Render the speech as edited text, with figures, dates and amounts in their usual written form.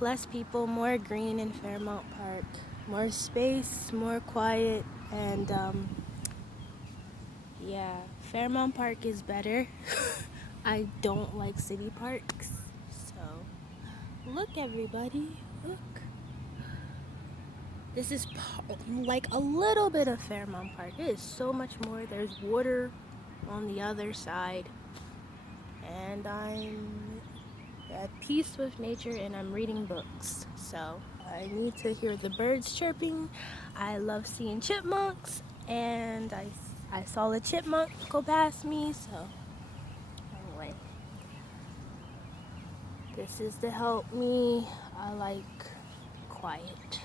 less people, more green in Fairmount Park, more space, more quiet, and yeah, Fairmount Park is better. I don't like city parks, so look, everybody, look. This is like a little bit of Fairmount Park. It is so much more. There's water on the other side, and I'm at peace with nature, and I'm reading books. So I need to hear the birds chirping. I love seeing chipmunks, and I saw a chipmunk go past me. So anyway, this is to help me. I like quiet.